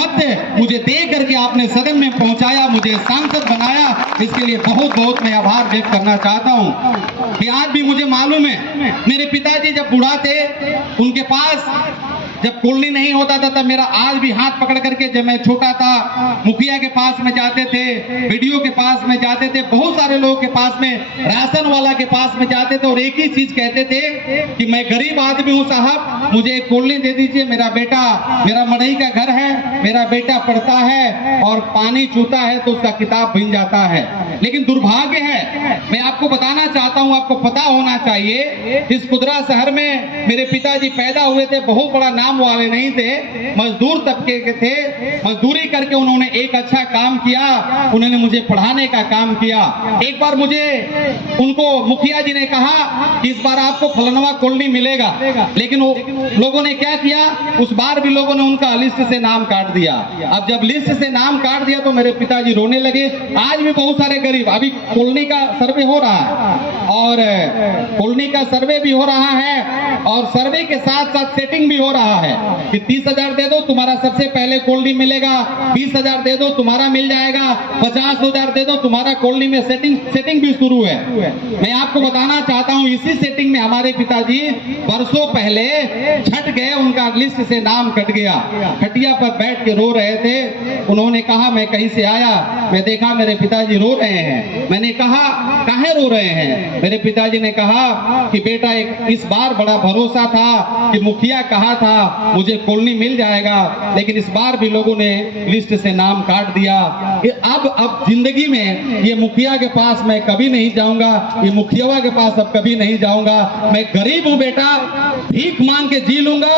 मध्य मुझे दे करके आपने सदन में पहुंचाया, मुझे सांसद बनाया, इसके लिए बहुत बहुत मैं आभार व्यक्त करना चाहता हूं। कि आज भी मुझे मालूम है, मेरे पिताजी जब बूढ़ा थे, उनके पास जब कॉलोनी नहीं होता था तब मेरा आज भी हाथ पकड़ करके, जब मैं छोटा था, मुखिया के पास में जाते थे, बीडीओ के पास में जाते थे, बहुत सारे लोगों के पास में, राशन वाला के पास में जाते थे और एक ही चीज कहते थे कि मैं गरीब आदमी हूं साहब, मुझे एक कॉलोनी दे दीजिए, मेरा बेटा, मेरा मड़ई का घर है, मेरा बेटा पढ़ता है और पानी छूता है तो उसका किताब भीग जाता है। लेकिन दुर्भाग्य है, मैं आपको बताना चाहता हूं, आपको पता होना चाहिए, इस कुदरा शहर में मेरे पिताजी पैदा हुए थे, बहुत बड़ा नाम वाले नहीं थे, मजदूर तबके के थे, मजदूरी करके उन्होंने एक अच्छा काम किया, उन्होंने मुझे पढ़ाने का काम किया। एक बार मुझे उनको मुखिया जी ने कहा कि इस बार आपको फलनवा कॉलोनी मिलेगा, लेकिन लोगों ने क्या किया, उस बार भी लोगों ने उनका लिस्ट से नाम काट दिया। अब जब लिस्ट से नाम काट दिया तो मेरे पिताजी रोने लगे। आज भी बहुत सारे गरीब, अभी कॉलोनी का सर्वे हो रहा है और कॉलोनी का सर्वे भी हो रहा है और सर्वे के साथ साथ सेटिंग भी हो रहा है कि 30,000 दे दो तुम्हारा सबसे पहले कॉलोनी मिलेगा, 20,000 दे दो तुम्हारा मिल जाएगा, 50,000 दे दो तुम्हारा कॉलोनी में सेटिंग भी शुरू है। मैं आपको बताना चाहता हूं, इसी सेटिंग में हमारे पिताजी वर्षों पहले छट गए, उनका लिस्ट से नाम कट गया। खटिया पर बैठ के रो रहे थे, उन्होंने कहा मैं कहीं से आया, मैं देखा मेरे पिताजी रो रहे हैं। मैंने कहा काहे रो रहे हैं? मेरे पिताजी ने कहा कि बेटा इस बार बड़ा भरोसा था कि मुखिया कहा था मुझे कॉलोनी मिल जाएगा, लेकिन इस बार भी लोगों ने लिस्ट से नाम काट दिया। अब जिंदगी में ये मुखिया के पास मैं कभी नहीं जाऊंगा, ये मुखिया के पास अब कभी नहीं जाऊंगा, मैं गरीब हूं बेटा, भीख मांग के जी लूंगा।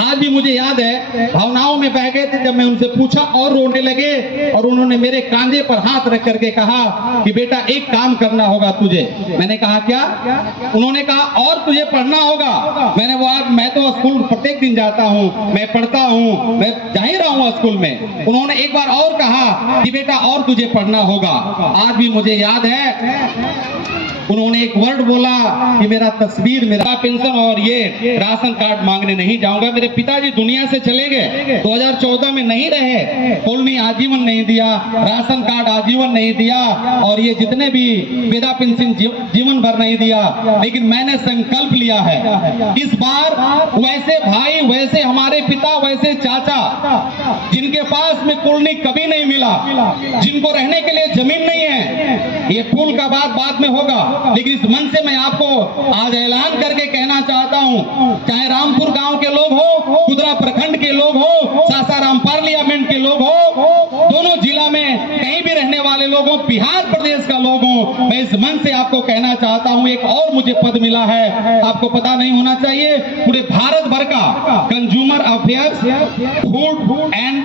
आज भी मुझे याद है, भावनाओं में बह गए थे जब मैं उनसे पूछा और रोने लगे और उन्होंने मेरे कांधे पर हाथ रख करके कहा कि बेटा एक काम करना होगा तुझे। मैंने कहा क्या? उन्होंने कहा और तुझे पढ़ना होगा। मैंने मैं तो स्कूल प्रत्येक दिन जाता हूँ, मैं पढ़ता हूँ, मैं जा ही रहा हूँ स्कूल में। उन्होंने एक बार और कहा कि बेटा और तुझे पढ़ना होगा। आज भी मुझे याद है उन्होंने एक वर्ड बोला कि मेरा तस्वीर, मेरा पेंशन और ये राशन कार्ड मांगने नहीं जाऊंगा। मेरे पिताजी दुनिया से चले गए, 2014 में नहीं रहे, कॉलोनी आजीवन नहीं दिया, राशन कार्ड आजीवन नहीं दिया और ये जितने भी वृद्धा पेंशन जीवन भर नहीं दिया। लेकिन मैंने संकल्प लिया है इस बार, वैसे भाई, वैसे हमारे पिता, वैसे चाचा जिनके पास में कॉलोनी कभी नहीं मिला, जिनको रहने के लिए जमीन नहीं है, ये फूल का बात बाद में होगा, लेकिन इस मन से मैं आपको आज ऐलान करके कहना चाहता हूं, चाहे रामपुर गांव के लोग हो, कुदरा प्रखंड के लोग हो, सासाराम पार्लियामेंट के लोग हो, दोनों जिला में कहीं भी रहने वाले लोगों, बिहार प्रदेश का लोग हो, मैं इस मन से आपको कहना चाहता हूं, एक और मुझे पद मिला है, आपको पता नहीं होना चाहिए, पूरे भारत भर का consumer affairs, food and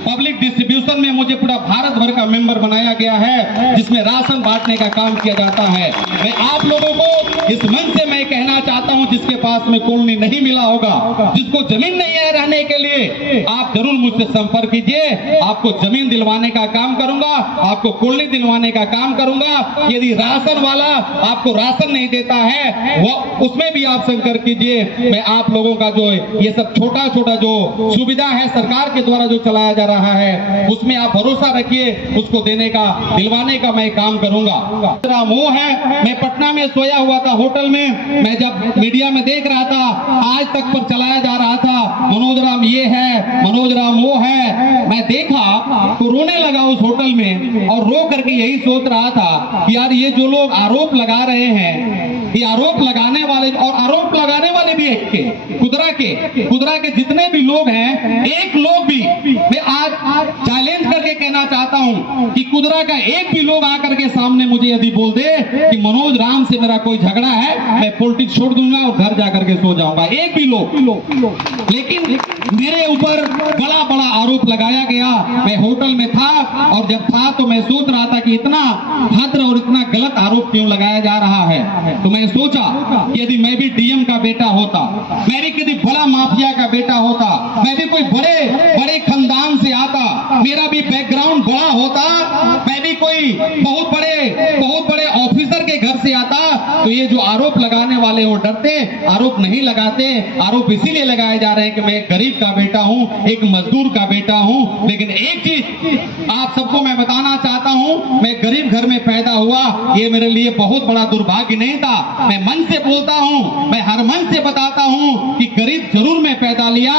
public distribution में मुझे पूरा भारत भर का मेंबर बनाया गया है, जिसमें राशन बांटने का काम किया जाता है। मैं आप लोगों को इस मन से मैं कहना चाहता हूं, जिसके पास में कॉलोनी नहीं मिला होगा, जिसको जमीन नहीं है रहने के लिए, आप जरूर मुझसे संपर्क कीजिए, आपको जमीन दिलवाने का काम करूंगा, आपको कॉलोनी दिलवाने का काम करूंगा। यदि राशन वाला आपको राशन नहीं देता है, वो उसमें भी आप संपर्क कीजिए। मैं आप लोगों का जो ये सब छोटा छोटा जो सुविधा है सरकार के द्वारा जो चलाया जा रहा है, उसमें आप भरोसा रखिए, उसको देने का, दिलवाने का मैं काम करूंगा। मोह है, मैं पटना में सोया हुआ था होटल में, मैं जब मीडिया में देख रहा था, आज तक पर चलाया जा रहा था मनोज राम ये है, मनोज राम वो है, मैं देखा तो रोने लगा उस होटल में और रो करके यही सोच रहा था कि यार ये जो लोग आरोप लगा रहे हैं, ये आरोप लगाने वाले और आरोप लगाने वाले भी एक के कुदरा के जितने भी लोग हैं, एक लोग भी, मैं आज चैलेंज करके कहना चाहता हूं कि कुदरा का एक भी लोग आकर के सामने मुझे यदि बोल दे कि मनोज राम से मेरा कोई झगड़ा है, मैं पॉलिटिक्स छोड़ दूंगा और घर जाकर के सो जाऊंगा, एक भी लोग। लेकिन मेरे ऊपर बड़ा बड़ा आरोप लगाया गया। मैं होटल में था और जब था तो मैं सोच रहा था कि इतना भद्र और इतना गलत आरोप क्यों लगाया जा रहा है। तो मैंने सोचा कि यदि मैं भी डीएम का बेटा होता, मैं भी किसी बड़ा माफिया का बेटा होता, मैं भी कोई बड़े बड़े खानदान से आता, मेरा भी बैकग्राउंड बड़ा होता, मैं भी कोई बहुत बड़े ऑफिसर के घर से आता तो ये जो आरोप लगाने वाले वो डरते, आरोप नहीं लगाते। आरोप इसीलिए लगाए जा रहे हैं कि मैं एक गरीब का बेटा हूँ, एक मजदूर का बेटा हूँ। लेकिन एक चीज आप सबको मैं बताना चाहता हूँ, मैं गरीब घर में पैदा हुआ, ये मेरे लिए बहुत बड़ा दुर्भाग्य नहीं था। मैं मन से बोलता हूँ, मैं हर मन से बताता हूँ कि गरीब जरूर मैं पैदा लिया,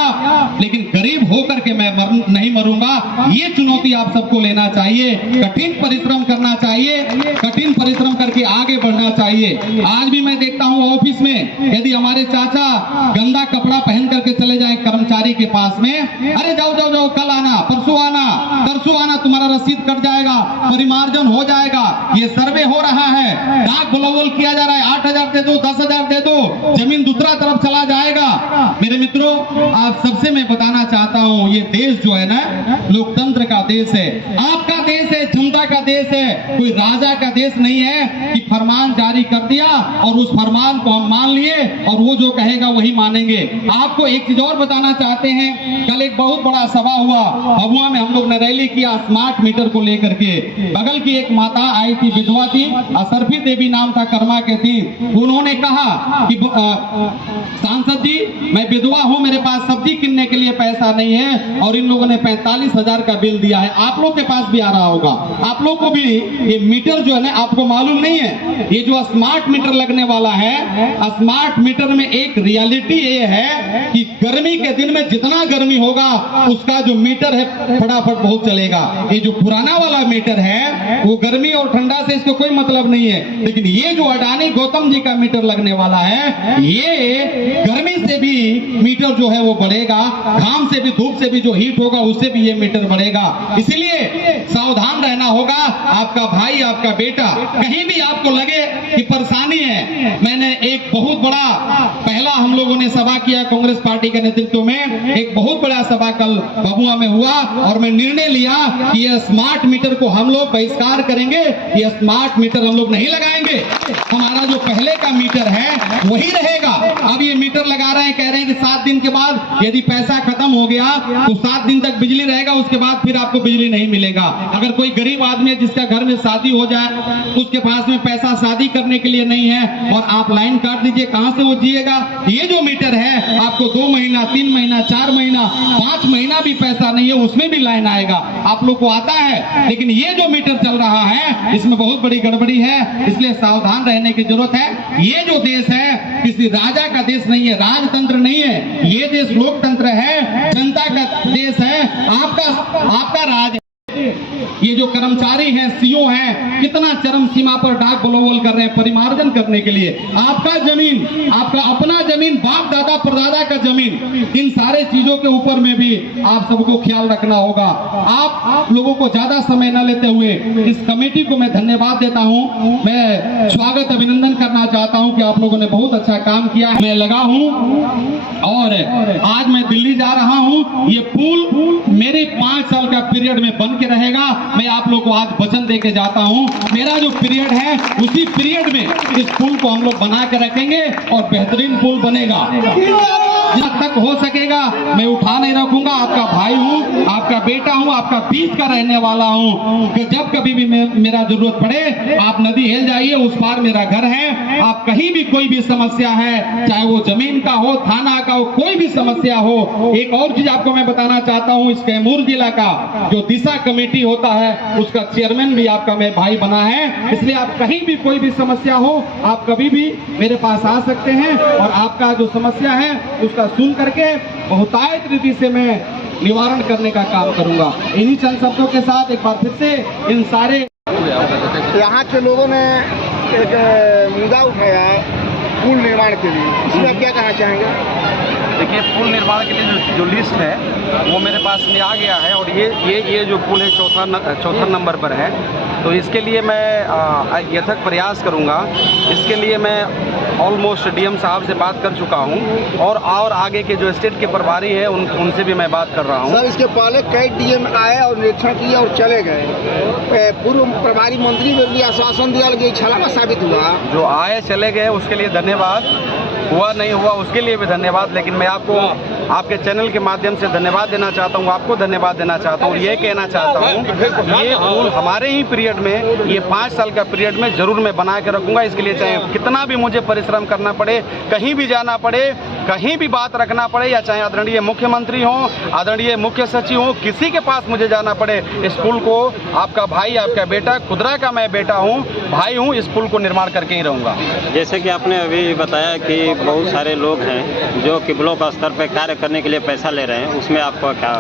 लेकिन गरीब होकर के मैं नहीं मरूंगा। ये चुनौती आप सबको लेना चाहिए, कठिन परिश्रम करना चाहिए, कठिन परिश्रम करके आगे बढ़ना चाहिए। आज भी मैं देखता हूँ ऑफिस में यदि हमारे चाचा गंदा कपड़ा पहन करके चले जाएं कर्मचारी के पास में, अरे जाओ जाओ जाओ, कल आना, परसों आना, तुम्हारा रसीद कट जाएगा, परिमार्जन हो जाएगा। ये सर्वे हो रहा है, डाक बलौवल किया जा रहा है, 8,000 दे दो, 10,000 दे दो, जमीन दूसरा तरफ चला जाएगा। मेरे मित्रों, आप सबसे मैं बताना चाहता हूँ, ये देश जो है ना, लोकतंत्र का देश है, आपका देश है, जनता का देश है, कोई राजा का देश नहीं है कि फरमान जारी कर दिया और उस फरमान को हम मान लिए और वो जो कहेगा वही मानेंगे। आपको एक चीज और बताना चाहते हैं, कल एक बहुत बड़ा सभा हुआ भभुआ में, हम लोग ने रैली किया स्मार्ट मीटर को लेकर के। बगल की एक माता आई थी, विधवा थी, असरफी देवी नाम था, कर्मा के थी। उन्होंने कहा कि सांसद जी, मैं विधवा हूं, मेरे पास सब्जी किनने के लिए पैसा नहीं है और इन लोगों ने 45,000 का बिल दिया है। आप लोग के पास भी आ रहा होगा, आप लोग को भी ये मीटर जो है ना, आपको मालूम नहीं है, ये जो स्मार्ट मीटर लगने वाला है, स्मार्ट मीटर में एक रियलिटी ये है कि गर्मी के दिन में जितना गर्मी होगा उसका जो मीटर है फटाफट बहुत चलेगा। ये जो पुराना वाला मीटर है वो गर्मी और ठंडा से इसको कोई मतलब नहीं है, लेकिन ये जो अडानी गौतम जी का मीटर लगने वाला है, ये गर्मी से भी मीटर जो है वो बढ़ेगा, घाम से भी, धूप से भी जो हीट होगा उससे भी ये मीटर बढ़ेगा। इसीलिए सावधान रहना होगा। आपका भाई, आपका बेटा, कहीं भी आपको लगे कि परेशानी है, मैंने एक बहुत बड़ा, पहला हम लोगों ने सभा किया कांग्रेस पार्टी के नेतृत्व में, एक बहुत बड़ा सभा कल भभुआ में हुआ और मैं निर्णय लिया कि ये स्मार्ट मीटर को हम लोग बहिष्कार करेंगे, ये स्मार्ट मीटर हम लोग नहीं लगाएंगे। हमारा जो पहले का मीटर है वही रहेगा। अब ये मीटर लगा रहे हैं, कह रहे हैं कि 7 दिन के बाद यदि पैसा खत्म हो गया तो 7 दिन तक बिजली रहेगा, उसके बाद फिर आपको बिजली नहीं मिलेगा। अगर कोई गरीब आदमी है जिसका घर में शादी हो जाए, उसके पास में पैसा शादी करने के लिए नहीं है और आप लाइन काट दीजिए, कहां से वो जिएगा? ये जो मीटर है आपको 2 महीना, 3 महीना, 4 महीना, 5 महीना भी पैसा नहीं है उसमें भी लाइन आएगा, आप लोग को आता है। लेकिन ये जो मीटर चल रहा है इसमें बहुत बड़ी गड़बड़ी है, इसलिए सावधान रहने की जरूरत है। ये जो देश है किसी राजा का देश नहीं है, राजतंत्र नहीं है, ये देश लोकतंत्र है, जनता का देश है, आपका राज। ये जो कर्मचारी हैं, सीओ हैं, कितना चरम सीमा पर डाक बलौवल कर रहे हैं परिमार्जन करने के लिए। आपका जमीन, आपका अपना जमीन, बाप दादा परदादा का जमीन, इन सारे चीजों के ऊपर में भी आप सबको ख्याल रखना होगा। आप लोगों को ज्यादा समय न लेते हुए इस कमेटी को मैं धन्यवाद देता हूं। मैं स्वागत अभिनंदन करना चाहता हूं कि आप लोगों ने बहुत अच्छा काम किया। मैं लगा हूं और आज मैं दिल्ली जा रहा हूं। ये पुल मेरे 5 साल का पीरियड में बन के रहेगा। मैं आप लोग को आज वचन दे के जाता हूं, मेरा जो पीरियड है उसी पीरियड में इस पुल को हम लोग बना के रखेंगे और बेहतरीन पुल बनेगा। जब तक हो सकेगा मैं उठा नहीं रखूंगा। आपका भाई हूं, आपका बेटा हूं, आपका बीच का रहने वाला हूं कि जब कभी भी मेरा जरूरत पड़े आप नदी हिल जाइए, उस पार मेरा घर है। आप कहीं भी कोई भी समस्या है, चाहे वो जमीन का हो, थाना का हो, कोई भी समस्या हो। एक और चीज आपको मैं बताना चाहता हूं, इस कैमूर जिला का जो दिशा कमेटी होता है उसका चेयरमैन भी आपका मैं भाई बना है। इसलिए आप कहीं भी कोई भी समस्या हो आप कभी भी मेरे पास आ सकते हैं और आपका जो समस्या है उसका सुन करके बहुतायत रीति से मैं निवारण करने का काम करूंगा। इन्हीं चंद शब्दों के साथ एक बार फिर से इन सारे यहाँ के लोगों ने एक मुद्दा उठाया पुल निर्माण के लिए, इसमें आप क्या कहना चाहेंगे? देखिए, पुल निर्माण के लिए जो लिस्ट है वो मेरे पास में आ गया है और ये जो पुल है चौथा नंबर पर है। तो इसके लिए मैं यथक प्रयास करूंगा। इसके लिए मैं ऑलमोस्ट डीएम साहब से बात कर चुका हूं और आगे के जो स्टेट के प्रभारी हैं उनसे भी मैं बात कर रहा हूं। सर, इसके पहले कई डीएम आए और निरीक्षण किए और चले गए। पूर्व प्रभारी मंत्री ने भी आश्वासन दिया, लेकिन छलावा साबित हुआ। जो आए चले गए उसके लिए धन्यवाद, हुआ नहीं हुआ उसके लिए भी धन्यवाद। लेकिन मैं आपको आपके चैनल के माध्यम से धन्यवाद देना चाहता हूँ, आपको धन्यवाद देना चाहता हूँ और ये कहना चाहता हूँ ये पुल हमारे ही पीरियड में, ये 5 साल का पीरियड में जरूर मैं बना के रखूँगा। इसके लिए चाहे कितना भी मुझे परिश्रम करना पड़े, कहीं भी जाना पड़े, कहीं भी बात रखना पड़े, या चाहे आदरणीय मुख्यमंत्री हो, आदरणीय मुख्य सचिव हो, किसी के पास मुझे जाना पड़े, इस पुल को आपका भाई, आपका बेटा, खुदरा का मैं बेटा हूँ, भाई हूँ, इस पुल को निर्माण करके ही रहूँगा। जैसे कि आपने अभी बताया कि बहुत सारे लोग हैं जो कि ब्लॉक स्तर पर कार्य करने के लिए पैसा ले रहे हैं, उसमें आपका क्या?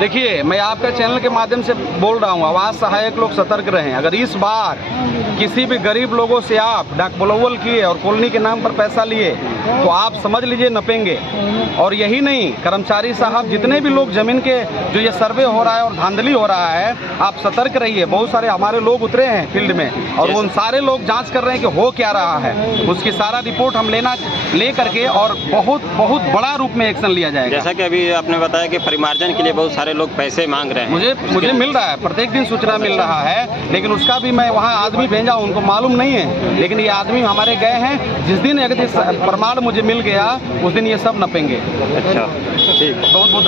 देखिए, मैं आपका चैनल के माध्यम से बोल रहा हूँ, आवाज सहायक लोग सतर्क रहें। अगर इस बार किसी भी गरीब लोगों से आप डाक बलौवल किए और कॉलोनी के नाम पर पैसा लिए तो आप समझ लीजिए नपेंगे। और यही नहीं, कर्मचारी साहब, जितने भी लोग जमीन के जो ये सर्वे हो रहा है और धांधली हो रहा है, आप सतर्क रहिए। बहुत सारे हमारे लोग उतरे हैं फील्ड में और उन सारे लोग जांच कर रहे हैं कि हो क्या रहा है, उसकी सारा रिपोर्ट हम ले करके और बहुत बहुत बड़ा रूप में एक्शन लिया जाएगा। जैसा कि अभी आपने बताया कि परिमार्जन के लिए बहुत सारे लोग पैसे मांग रहे हैं, मुझे मिल रहा है, प्रत्येक दिन सूचना मिल रहा है, लेकिन उसका भी मैं वहाँ आदमी भेजा, उनको मालूम नहीं है, लेकिन ये आदमी हमारे गए हैं। जिस दिन प्रमाण मुझे मिल गया उस दिन ये सब नपेंगे। अच्छा, ठीक। बहुत बहुत